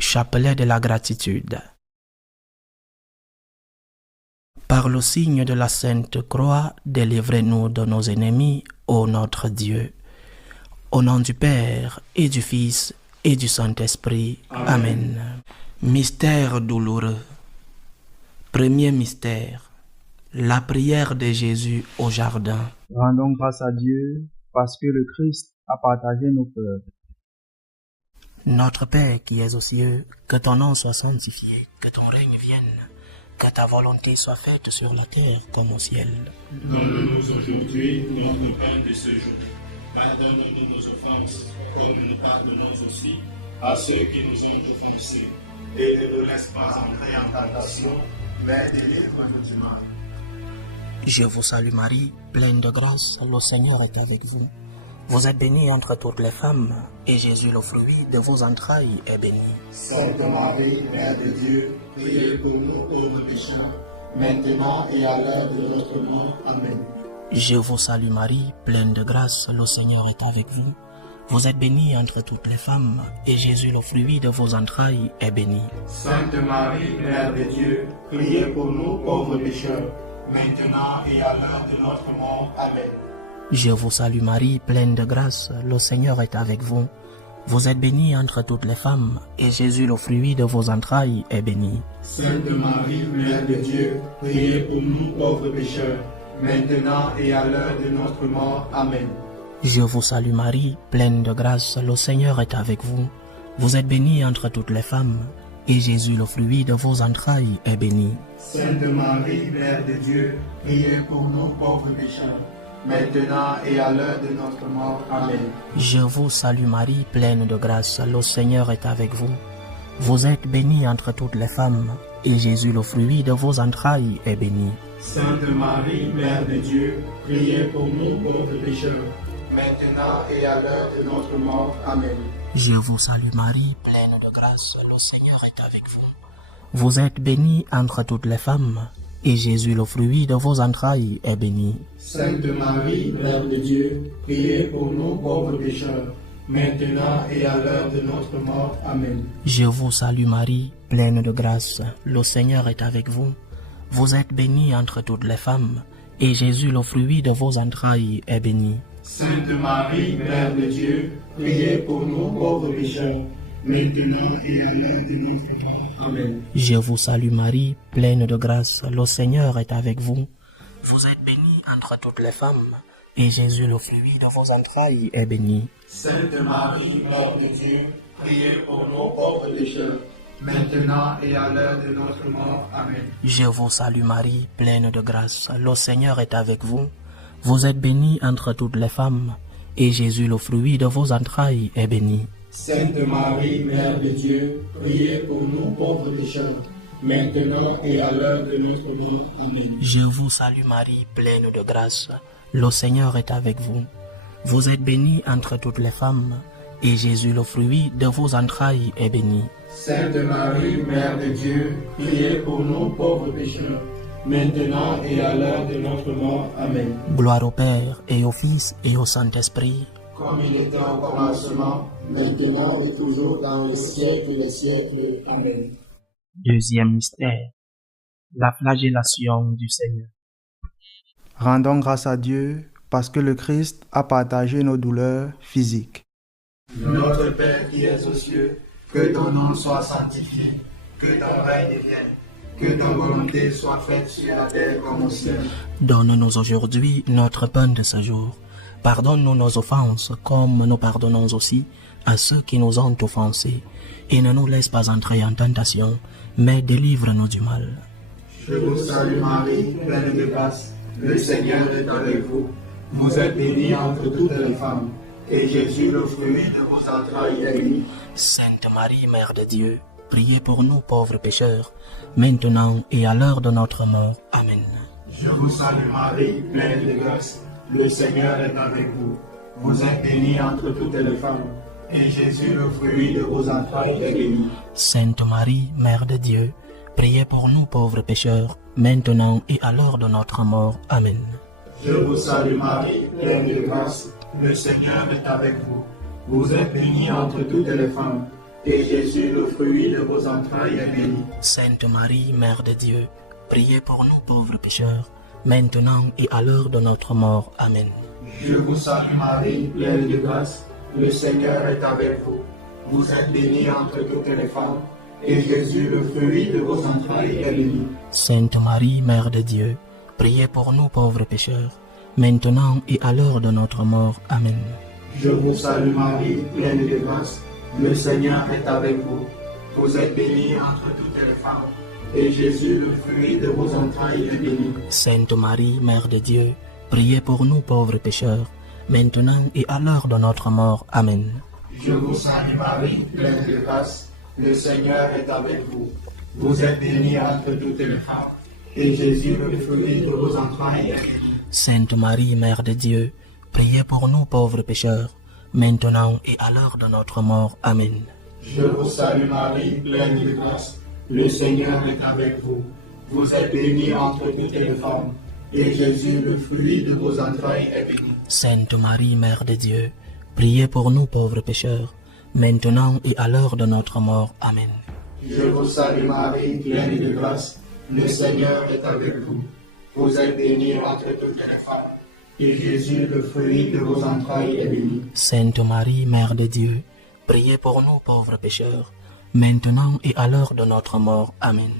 Chapelet de la gratitude. Par le signe de la Sainte Croix, délivrez-nous de nos ennemis, ô notre Dieu. Au nom du Père, et du Fils, et du Saint-Esprit. Amen. Mystère douloureux. Premier mystère. La prière de Jésus au jardin. Rendons grâce à Dieu parce que le Christ a partagé nos peurs. Notre Père qui es aux cieux, que ton nom soit sanctifié, que ton règne vienne, que ta volonté soit faite sur la terre comme au ciel. Donne-nous aujourd'hui notre pain de ce jour. Pardonne-nous nos offenses, comme nous pardonnons aussi à ceux qui nous ont offensés. Et ne nous laisse pas entrer en tentation, mais délivre-nous du mal. Je vous salue Marie, pleine de grâce, le Seigneur est avec vous. Vous êtes bénie entre toutes les femmes, et Jésus, le fruit de vos entrailles, est béni. Sainte Marie, Mère de Dieu, priez pour nous pauvres pécheurs, maintenant et à l'heure de notre mort. Amen. Je vous salue Marie, pleine de grâce, le Seigneur est avec vous. Vous êtes bénie entre toutes les femmes, et Jésus, le fruit de vos entrailles, est béni. Sainte Marie, Mère de Dieu, priez pour nous pauvres pécheurs, maintenant et à l'heure de notre mort. Amen. Je vous salue Marie, pleine de grâce, le Seigneur est avec vous. Vous êtes bénie entre toutes les femmes, et Jésus, le fruit de vos entrailles, est béni. Sainte Marie, Mère de Dieu, priez pour nous pauvres pécheurs, maintenant et à l'heure de notre mort. Amen. Je vous salue Marie, pleine de grâce, le Seigneur est avec vous. Vous êtes bénie entre toutes les femmes, et Jésus, le fruit de vos entrailles, est béni. Sainte Marie, Mère de Dieu, priez pour nous pauvres pécheurs, maintenant et à l'heure de notre mort. Amen. Je vous salue Marie, pleine de grâce, le Seigneur est avec vous. Vous êtes bénie entre toutes les femmes, et Jésus, le fruit de vos entrailles, est béni. Sainte Marie, Mère de Dieu, priez pour nous pauvres pécheurs, maintenant et à l'heure de notre mort. Amen. Je vous salue Marie, pleine de grâce, le Seigneur est avec vous. Vous êtes bénie entre toutes les femmes, et Jésus, le fruit de vos entrailles, est béni. Sainte Marie, Mère de Dieu, priez pour nous pauvres pécheurs, maintenant et à l'heure de notre mort. Amen. Je vous salue Marie, pleine de grâce, le Seigneur est avec vous. Vous êtes bénie entre toutes les femmes, et Jésus, le fruit de vos entrailles, est béni. Sainte Marie, Mère de Dieu, priez pour nous pauvres pécheurs, maintenant et à l'heure de notre mort. Amen. Je vous salue Marie, pleine de grâce, le Seigneur est avec vous. Vous êtes bénie entre toutes les femmes, et Jésus, le fruit de vos entrailles, est béni. Sainte Marie, Mère de Dieu, priez pour nous pauvres pécheurs, maintenant et à l'heure de notre mort. Amen. Je vous salue Marie, pleine de grâce, le Seigneur est avec vous. Vous êtes bénie entre toutes les femmes, et Jésus, le fruit de vos entrailles, est béni. Sainte Marie, Mère de Dieu, priez pour nous pauvres pécheurs, maintenant et à l'heure de notre mort. Amen. Je vous salue Marie, pleine de grâce, le Seigneur est avec vous. Vous êtes bénie entre toutes les femmes, et Jésus, le fruit de vos entrailles, est béni. Sainte Marie, Mère de Dieu, priez pour nous pauvres pécheurs, maintenant et à l'heure de notre mort. Amen. Gloire au Père, et au Fils, et au Saint-Esprit. Comme il était au commencement, maintenant et toujours dans les siècles des siècles. Amen. Deuxième mystère. La flagellation du Seigneur. Rendons grâce à Dieu parce que le Christ a partagé nos douleurs physiques. Notre Père qui es aux cieux, que ton nom soit sanctifié, que ton règne vienne, que ta volonté soit faite sur la terre comme au ciel. Donne-nous aujourd'hui notre pain de ce jour. Pardonne-nous nos offenses, comme nous pardonnons aussi à ceux qui nous ont offensés. Et ne nous laisse pas entrer en tentation, mais délivre-nous du mal. Je vous salue Marie, pleine de grâce, le Seigneur est avec vous. Vous êtes bénie entre toutes les femmes, et Jésus, le fruit de vos entrailles, est béni. Sainte Marie, Mère de Dieu, priez pour nous pauvres pécheurs, maintenant et à l'heure de notre mort. Amen. Je vous salue Marie, pleine de grâce, le Seigneur est avec vous. Vous êtes bénie entre toutes les femmes, et Jésus, le fruit de vos entrailles, est béni. Sainte Marie, Mère de Dieu, priez pour nous pauvres pécheurs, maintenant et à l'heure de notre mort. Amen. Je vous salue Marie, pleine de grâce, le Seigneur est avec vous. Vous êtes bénie entre toutes les femmes, et Jésus, le fruit de vos entrailles, est béni. Sainte Marie, Mère de Dieu, priez pour nous pauvres pécheurs, maintenant et à l'heure de notre mort. Amen. Je vous salue Marie, pleine de grâce, le Seigneur est avec vous. Vous êtes bénie entre toutes les femmes, et Jésus, le fruit de vos entrailles, est béni. Sainte Marie, Mère de Dieu, priez pour nous pauvres pécheurs, maintenant et à l'heure de notre mort. Amen. Je vous salue Marie, pleine de grâce, le Seigneur est avec vous. Vous êtes bénie entre toutes les femmes, et Jésus, le fruit de vos entrailles, est béni. Sainte Marie, Mère de Dieu, priez pour nous pauvres pécheurs, maintenant et à l'heure de notre mort. Amen. Je vous salue Marie, pleine de grâce, le Seigneur est avec vous. Vous êtes bénie entre toutes les femmes, et Jésus, le fruit de vos entrailles, est béni. Sainte Marie, Mère de Dieu, priez pour nous pauvres pécheurs, maintenant et à l'heure de notre mort. Amen. Je vous salue Marie, pleine de grâce, le Seigneur est avec vous. Vous êtes bénie entre toutes les femmes, et Jésus, le fruit de vos entrailles, est béni. Sainte Marie, Mère de Dieu, priez pour nous pauvres pécheurs, maintenant et à l'heure de notre mort. Amen. Je vous salue Marie, pleine de grâce, le Seigneur est avec vous. Vous êtes bénie entre toutes les femmes, et Jésus, le fruit de vos entrailles, est béni. Sainte Marie, Mère de Dieu, priez pour nous pauvres pécheurs, maintenant et à l'heure de notre mort. Amen.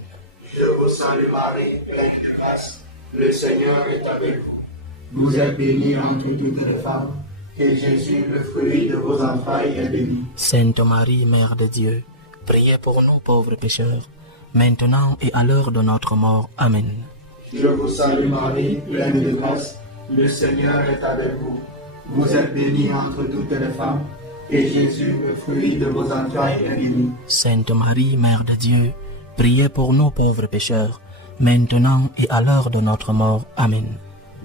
Je vous salue Marie, pleine de grâce, le Seigneur est avec vous. Vous êtes bénie entre toutes les femmes, et Jésus, le fruit de vos entrailles, est béni. Sainte Marie, Mère de Dieu, priez pour nous pauvres pécheurs, maintenant et à l'heure de notre mort. Amen. Je vous salue Marie, pleine de grâce, le Seigneur est avec vous. Vous êtes bénie entre toutes les femmes, et Jésus, le fruit de vos entrailles, est béni. Sainte Marie, Mère de Dieu, priez pour nous pauvres pécheurs, maintenant et à l'heure de notre mort. Amen.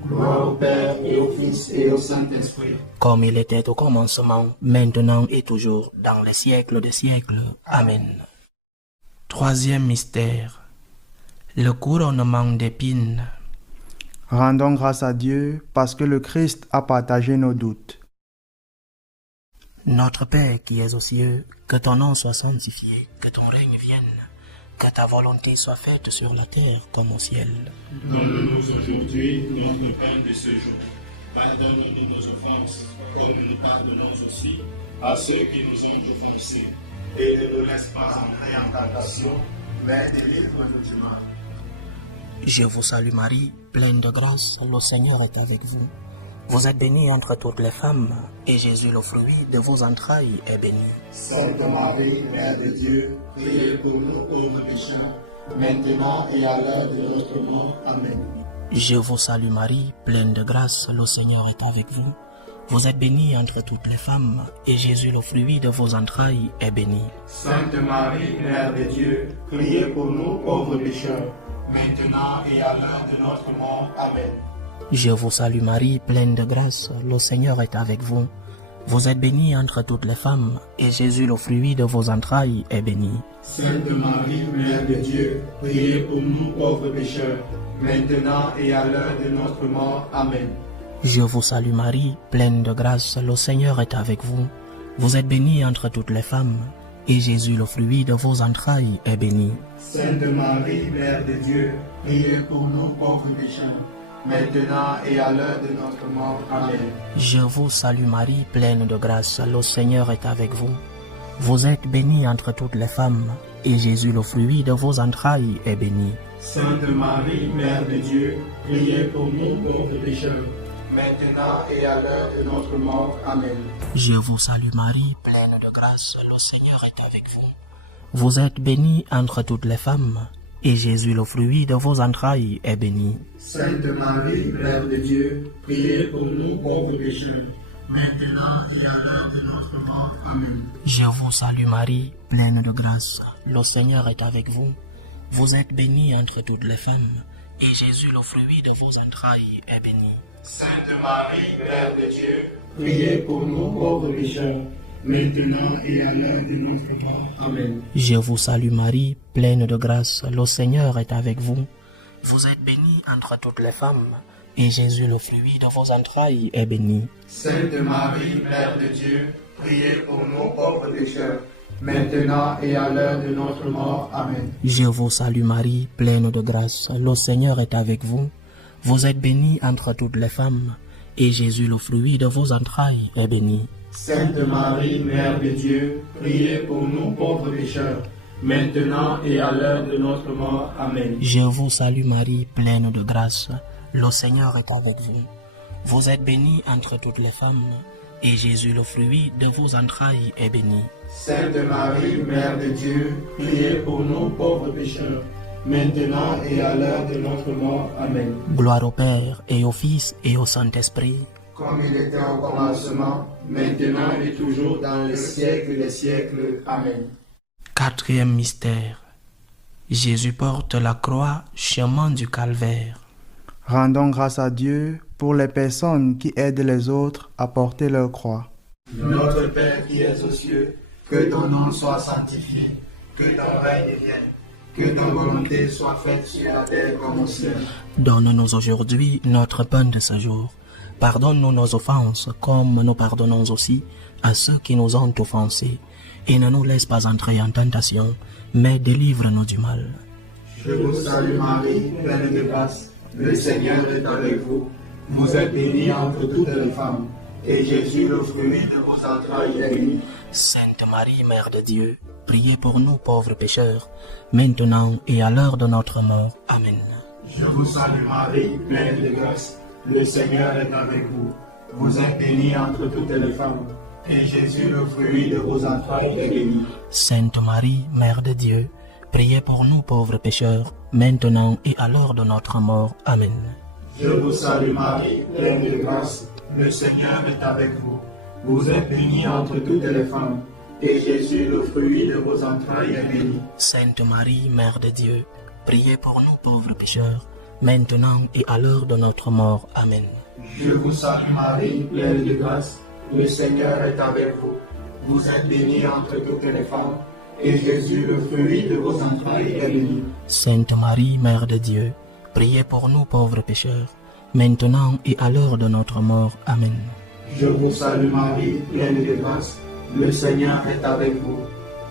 Gloire au Père et au Fils et au Saint-Esprit. Comme il était au commencement, maintenant et toujours, dans les siècles des siècles. Amen. Troisième mystère, le couronnement d'épines. Rendons grâce à Dieu parce que le Christ a partagé nos doutes. Notre Père qui es aux cieux, que ton nom soit sanctifié, que ton règne vienne, que ta volonté soit faite sur la terre comme au ciel. Donne-nous aujourd'hui notre pain de ce jour. Pardonne-nous nos offenses, comme nous pardonnons aussi à ceux qui nous ont offensés. Et ne nous laisse pas entrer en tentation, mais délivre-nous du mal. Je vous salue Marie, pleine de grâce, le Seigneur est avec vous. Vous êtes bénie entre toutes les femmes, et Jésus, le fruit de vos entrailles, est béni. Sainte Marie, Mère de Dieu, priez pour nous pauvres pécheurs, maintenant et à l'heure de notre mort. Amen. Je vous salue Marie, pleine de grâce, le Seigneur est avec vous. Vous êtes bénie entre toutes les femmes, et Jésus, le fruit de vos entrailles, est béni. Sainte Marie, Mère de Dieu, priez pour nous pauvres pécheurs, maintenant et à l'heure de notre mort. Amen. Je vous salue Marie, pleine de grâce, le Seigneur est avec vous. Vous êtes bénie entre toutes les femmes, et Jésus, le fruit de vos entrailles, est béni. Sainte Marie, Mère de Dieu, priez pour nous pauvres pécheurs, maintenant et à l'heure de notre mort. Amen. Je vous salue Marie, pleine de grâce, le Seigneur est avec vous. Vous êtes bénie entre toutes les femmes, et Jésus, le fruit de vos entrailles, est béni. Sainte Marie, Mère de Dieu, priez pour nous pauvres pécheurs, maintenant et à l'heure de notre mort. Amen. Je vous salue Marie, pleine de grâce, le Seigneur est avec vous. Vous êtes bénie entre toutes les femmes, et Jésus, le fruit de vos entrailles, est béni. Sainte Marie, Mère de Dieu, priez pour nous pauvres pécheurs, maintenant et à l'heure de notre mort. Amen. Je vous salue Marie, pleine de grâce, le Seigneur est avec vous. Vous êtes bénie entre toutes les femmes, et Jésus, le fruit de vos entrailles, est béni. Sainte Marie, Mère de Dieu, priez pour nous pauvres pécheurs, maintenant et à l'heure de notre mort. Amen. Je vous salue Marie, pleine de grâce, le Seigneur est avec vous. Vous êtes bénie entre toutes les femmes, et Jésus, le fruit de vos entrailles, est béni. Sainte Marie, Mère de Dieu, priez pour nous pauvres pécheurs, maintenant et à l'heure de notre mort. Amen. Je vous salue Marie, pleine de grâce, le Seigneur est avec vous. Vous êtes bénie entre toutes les femmes, et Jésus, le fruit de vos entrailles, est béni. Sainte Marie, Mère de Dieu, priez pour nous pauvres pécheurs, maintenant et à l'heure de notre mort. Amen. Je vous salue Marie, pleine de grâce, le Seigneur est avec vous. Vous êtes bénie entre toutes les femmes, et Jésus, le fruit de vos entrailles, est béni. Sainte Marie, Mère de Dieu, priez pour nous pauvres pécheurs, maintenant et à l'heure de notre mort. Amen. Je vous salue Marie, pleine de grâce, le Seigneur est avec vous. Vous êtes bénie entre toutes les femmes, et Jésus, le fruit de vos entrailles, est béni. Sainte Marie, Mère de Dieu, priez pour nous pauvres pécheurs, maintenant et à l'heure de notre mort. Amen. Gloire au Père, et au Fils, et au Saint-Esprit, comme il était au commencement, maintenant et toujours dans les siècles des siècles. Amen. Quatrième mystère. Jésus porte la croix, chemin du calvaire. Rendons grâce à Dieu pour les personnes qui aident les autres à porter leur croix. Notre Père qui es aux cieux, que ton nom soit sanctifié, que ton règne vienne, que ta volonté soit faite sur la terre comme au ciel. Donne-nous aujourd'hui notre pain de ce jour. Pardonne-nous nos offenses, comme nous pardonnons aussi à ceux qui nous ont offensés. Et ne nous laisse pas entrer en tentation, mais délivre-nous du mal. Je vous salue Marie, pleine de grâce, le Seigneur est avec vous. Vous êtes bénie entre toutes les femmes, et Jésus, le fruit de vos entrailles, est béni. Sainte Marie, Mère de Dieu, priez pour nous pauvres pécheurs, maintenant et à l'heure de notre mort. Amen. Je vous salue Marie, pleine de grâce, le Seigneur est avec vous. Vous êtes bénie entre toutes les femmes, et Jésus, le fruit de vos entrailles, est béni. Sainte Marie, Mère de Dieu, priez pour nous pauvres pécheurs, maintenant et à l'heure de notre mort. Amen. Je vous salue Marie, pleine de grâce, le Seigneur est avec vous. Vous êtes bénie entre toutes les femmes, et Jésus, le fruit de vos entrailles, est béni. Sainte Marie, Mère de Dieu, priez pour nous pauvres pécheurs, maintenant et à l'heure de notre mort. Amen. Je vous salue Marie, pleine de grâce, le Seigneur est avec vous. Vous êtes bénie entre toutes les femmes, et Jésus, le fruit de vos entrailles, est béni. Sainte Marie, Mère de Dieu, priez pour nous pauvres pécheurs, maintenant et à l'heure de notre mort. Amen. Je vous salue Marie, pleine de grâce, le Seigneur est avec vous.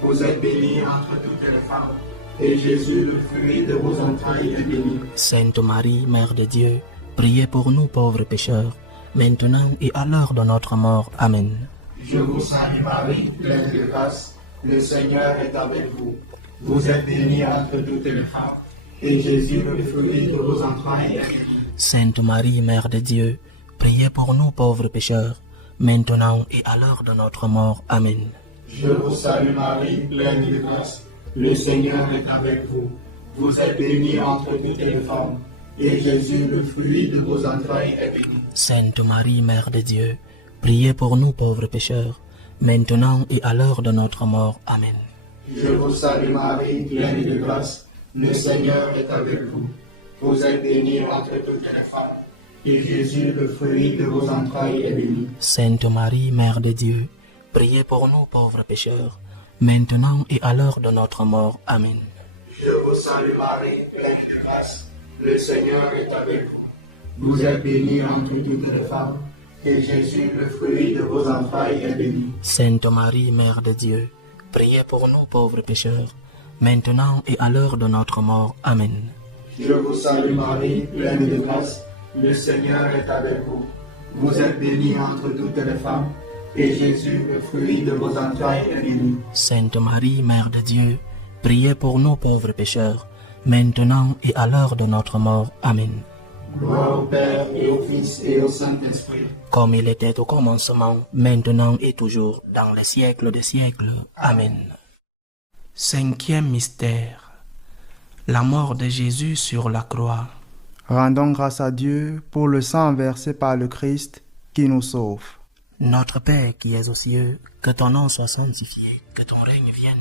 Vous êtes bénie entre toutes les femmes, et Jésus, le fruit de vos entrailles, est béni. Sainte Marie, Mère de Dieu, priez pour nous pauvres pécheurs, maintenant et à l'heure de notre mort. Amen. Je vous salue Marie, pleine de grâce, le Seigneur est avec vous. Vous êtes bénie entre toutes les femmes, et Jésus, le fruit de vos entrailles, est béni. Sainte Marie, Mère de Dieu, priez pour nous pauvres pécheurs, maintenant et à l'heure de notre mort. Amen. Je vous salue Marie, pleine de grâce, le Seigneur est avec vous. Vous êtes bénie entre toutes les femmes, et Jésus, le fruit de vos entrailles, est béni. Sainte Marie, Mère de Dieu, priez pour nous pauvres pécheurs, maintenant et à l'heure de notre mort. Amen. Je vous salue Marie, pleine de grâce, le Seigneur est avec vous. Vous êtes bénie entre toutes les femmes, et Jésus, le fruit de vos entrailles, est béni. Sainte Marie, Mère de Dieu, priez pour nous pauvres pécheurs, maintenant et à l'heure de notre mort. Amen. Je vous salue Marie, pleine de grâce, le Seigneur est avec vous. Vous êtes bénie entre toutes les femmes, et Jésus, le fruit de vos entrailles, est béni. Sainte Marie, Mère de Dieu, priez pour nous pauvres pécheurs, maintenant et à l'heure de notre mort. Amen. Je vous salue Marie, pleine de grâce, le Seigneur est avec vous. Vous êtes bénie entre toutes les femmes, et Jésus, le fruit de vos entrailles, est béni. Sainte Marie, Mère de Dieu, priez pour nous pauvres pécheurs, maintenant et à l'heure de notre mort. Amen. Gloire au Père et au Fils et au Saint-Esprit. Comme il était au commencement, maintenant et toujours, dans les siècles des siècles. Amen. Cinquième mystère. La mort de Jésus sur la croix. Rendons grâce à Dieu pour le sang versé par le Christ qui nous sauve. Notre Père qui es aux cieux, que ton nom soit sanctifié, que ton règne vienne,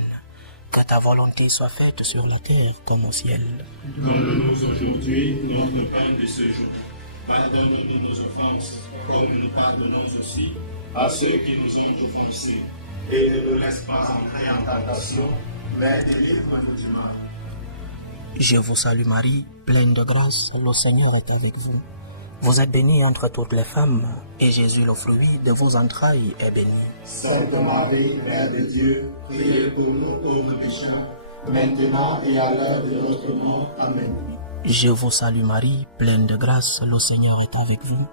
que ta volonté soit faite sur la terre comme au ciel. Donne-nous aujourd'hui notre pain de ce jour. Pardonne-nous nos offenses, comme nous pardonnons aussi à ceux qui nous ont offensés. Et ne nous laisse pas entrer en tentation, mais délivre-nous du mal. Je vous salue Marie, pleine de grâce, le Seigneur est avec vous. Vous êtes bénie entre toutes les femmes, et Jésus, le fruit de vos entrailles, est béni. Sainte Marie, Mère de Dieu, priez pour nous pauvres pécheurs, maintenant et à l'heure de notre mort. Amen. Je vous salue Marie, pleine de grâce, le Seigneur est avec vous.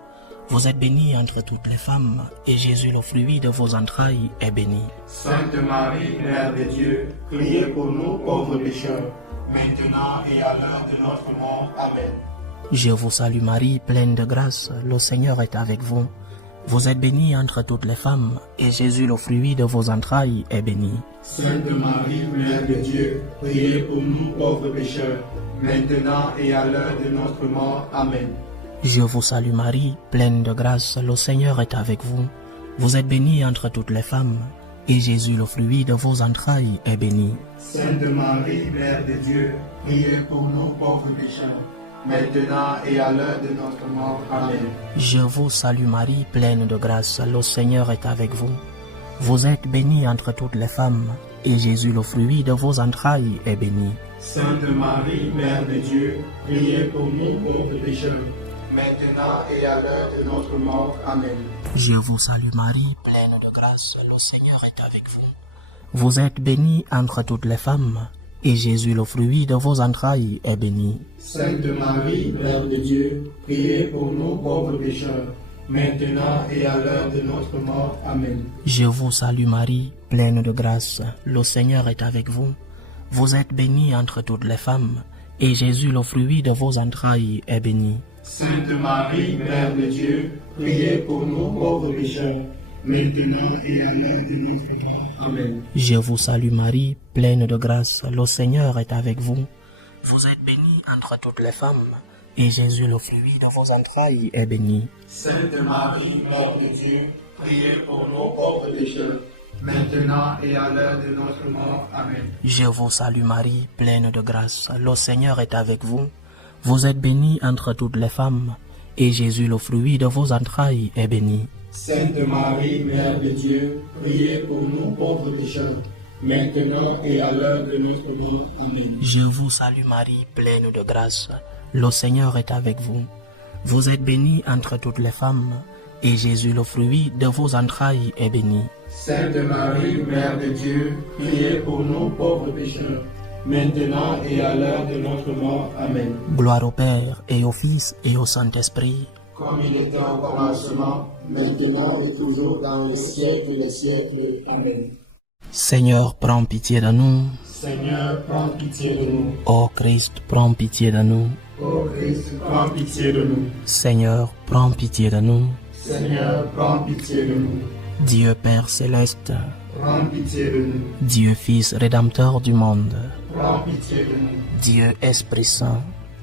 Vous êtes bénie entre toutes les femmes, et Jésus, le fruit de vos entrailles, est béni. Sainte Marie, Mère de Dieu, priez pour nous pauvres pécheurs, maintenant et à l'heure de notre mort. Amen. Je vous salue Marie, pleine de grâce, le Seigneur est avec vous. Vous êtes bénie entre toutes les femmes, et Jésus, le fruit de vos entrailles, est béni. Sainte Marie, Mère de Dieu, priez pour nous pauvres pécheurs, maintenant et à l'heure de notre mort. Amen. Je vous salue Marie, pleine de grâce, le Seigneur est avec vous. Vous êtes bénie entre toutes les femmes, et Jésus, le fruit de vos entrailles, est béni. Sainte Marie, Mère de Dieu, priez pour nous pauvres pécheurs, maintenant et à l'heure de notre mort. Amen. Je vous salue Marie, pleine de grâce, le Seigneur est avec vous. Vous êtes bénie entre toutes les femmes, et Jésus, le fruit de vos entrailles, est béni. Sainte Marie, Mère de Dieu, priez pour nous pauvres pécheurs, maintenant et à l'heure de notre mort. Amen. Je vous salue Marie, pleine de grâce, le Seigneur est avec vous. Vous êtes bénie entre toutes les femmes, et Jésus, le fruit de vos entrailles, est béni. Sainte Marie, Mère de Dieu, priez pour nous pauvres pécheurs, maintenant et à l'heure de notre mort. Amen. Je vous salue Marie, pleine de grâce, le Seigneur est avec vous. Vous êtes bénie entre toutes les femmes, et Jésus, le fruit de vos entrailles, est béni. Sainte Marie, Mère de Dieu, priez pour nous pauvres pécheurs, maintenant et à l'heure de notre mort. Amen. Je vous salue Marie, pleine de grâce, le Seigneur est avec vous. Vous êtes bénie entre toutes les femmes, et Jésus, le fruit de vos entrailles, est béni. Sainte Marie, Mère de Dieu, priez pour nous pauvres pécheurs, maintenant et à l'heure de notre mort. Amen. Je vous salue Marie, pleine de grâce, le Seigneur est avec vous. Vous êtes bénie entre toutes les femmes, et Jésus, le fruit de vos entrailles, est béni. Sainte Marie, Mère de Dieu, priez pour nous pauvres pécheurs, maintenant et à l'heure de notre mort. Amen. Je vous salue Marie, pleine de grâce, le Seigneur est avec vous. Vous êtes bénie entre toutes les femmes, et Jésus, le fruit de vos entrailles, est béni. Sainte Marie, Mère de Dieu, priez pour nous pauvres pécheurs, maintenant et à l'heure de notre mort. Amen. Gloire au Père, et au Fils, et au Saint-Esprit. Comme il était au commencement, maintenant et toujours dans les siècles des siècles. Amen. Seigneur, prends pitié de nous. Seigneur, prends pitié de nous. Ô Christ, prends pitié de nous. Ô Christ, prends pitié de nous. Seigneur, prends pitié de nous. Seigneur, prends pitié de nous. Dieu Père céleste, Prends pitié de nous. Dieu Fils rédempteur du monde, Prends pitié de nous. Dieu Esprit Saint,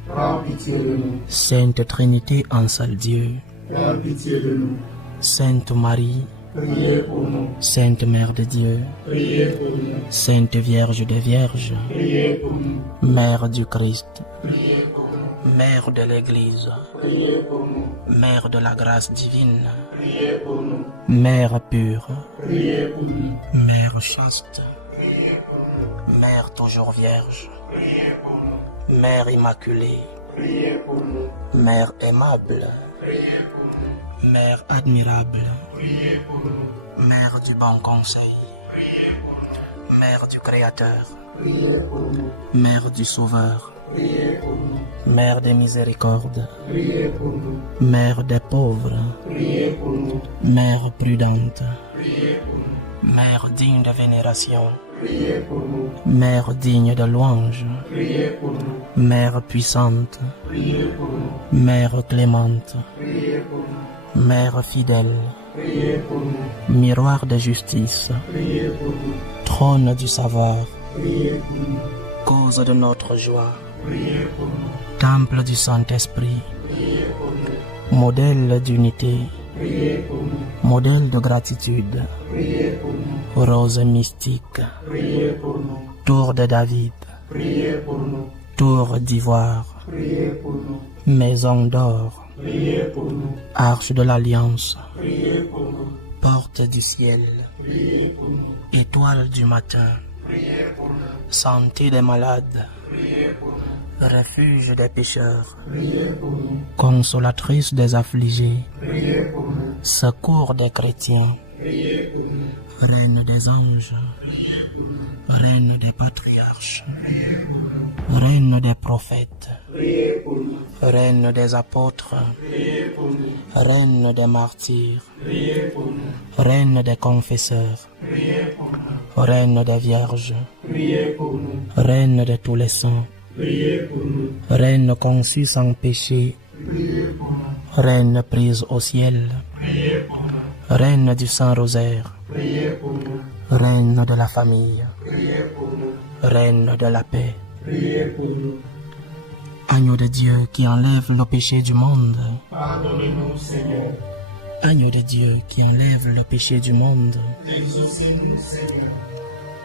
Prends pitié de nous. Sainte Trinité en seul Dieu, Prends pitié de nous. Sainte Marie, Priez pour nous. Sainte Mère de Dieu, Priez pour nous. Sainte Vierge des Vierges, Priez pour nous. Mère du Christ, Priez pour nous. Mère de l'Église, Priez pour nous. Mère de la grâce divine, Priez pour nous. Mère pure, Priez pour nous. Mère chaste, Priez pour nous. Mère toujours vierge, Priez pour nous. Mère immaculée, Priez pour nous. Mère aimable, Priez pour nous. Mère admirable, Priez pour nous. Mère du bon conseil, Priez pour nous. Mère du Créateur, Priez pour nous. Mère du Sauveur, Priez pour nous. Mère des miséricordes, Priez pour nous. Mère des pauvres, Priez pour nous. Mère prudente, Priez pour nous. Mère digne de vénération, Priez pour nous. Mère digne de louange, Priez pour nous. Mère puissante, Priez pour nous. Mère clémente, Priez pour nous. Mère fidèle, Priez pour nous. miroir de justice, Priez pour nous. trône du savoir, Priez pour nous. cause de notre joie, Priez pour nous. temple du Saint-Esprit, Priez pour nous. modèle d'unité, Priez pour nous. modèle de gratitude, Priez pour nous. rose mystique, Priez pour nous. tour de David, Priez pour nous. tour d'ivoire, Priez pour nous. maison d'or, Priez pour nous. arche de l'alliance, Priez pour nous. porte du ciel, Priez pour nous. étoile du matin, Priez pour nous. santé des malades, Priez pour nous. refuge des pécheurs, Priez pour nous. consolatrice des affligés, Priez pour nous. secours des chrétiens, Priez pour nous. reine des anges, reine des patriarches, reine des prophètes, Priez pour nous. reine des apôtres, Priez pour nous. reine des martyrs, Priez pour nous. reine des confesseurs, Priez pour nous. reine des vierges, Priez pour nous. reine de tous les saints, Priez pour nous. reine conçue sans péché, Priez pour nous. reine prise au ciel, Priez pour nous. reine du Saint-Rosaire, Priez pour nous. reine de la famille, Priez pour nous. reine de la paix, Priez pour nous. agneau de Dieu qui enlève le péché du monde, Pardonnez-nous, Seigneur. agneau de Dieu qui enlève le péché du monde, Exaucez-nous, Seigneur.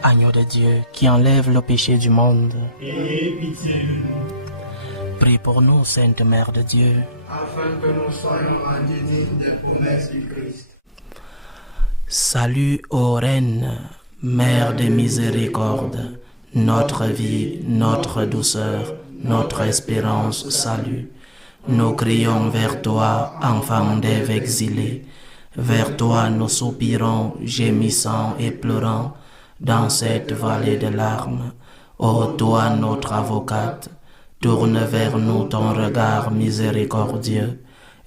agneau de Dieu qui enlève le péché du monde, Ayez pitié de nous, prie pour nous, Sainte Mère de Dieu. afin que nous soyons rendus dignes des promesses du Christ. Salut ô Reine, Mère de miséricorde, notre vie, notre douceur, notre espérance, salut. Nous crions vers toi, enfant d'Ève exilée. Vers toi nous soupirons, gémissant et pleurant, dans cette vallée de larmes. Ô toi notre avocate, tourne vers nous ton regard miséricordieux,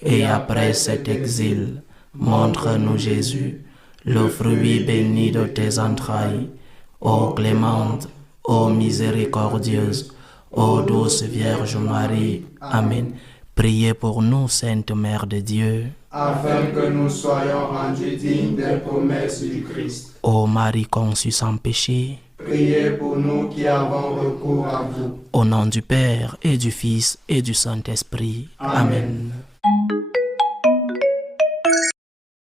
et après cet exil, montre-nous Jésus, le fruit béni de tes entrailles. Ô clémente, ô miséricordieuse, ô douce Vierge Marie. Amen. Priez pour nous, Sainte Mère de Dieu. Afin que nous soyons rendus dignes des promesses du Christ. Ô Marie conçue sans péché, Priez pour nous qui avons recours à vous. au nom du Père et du Fils et du Saint-Esprit. Amen.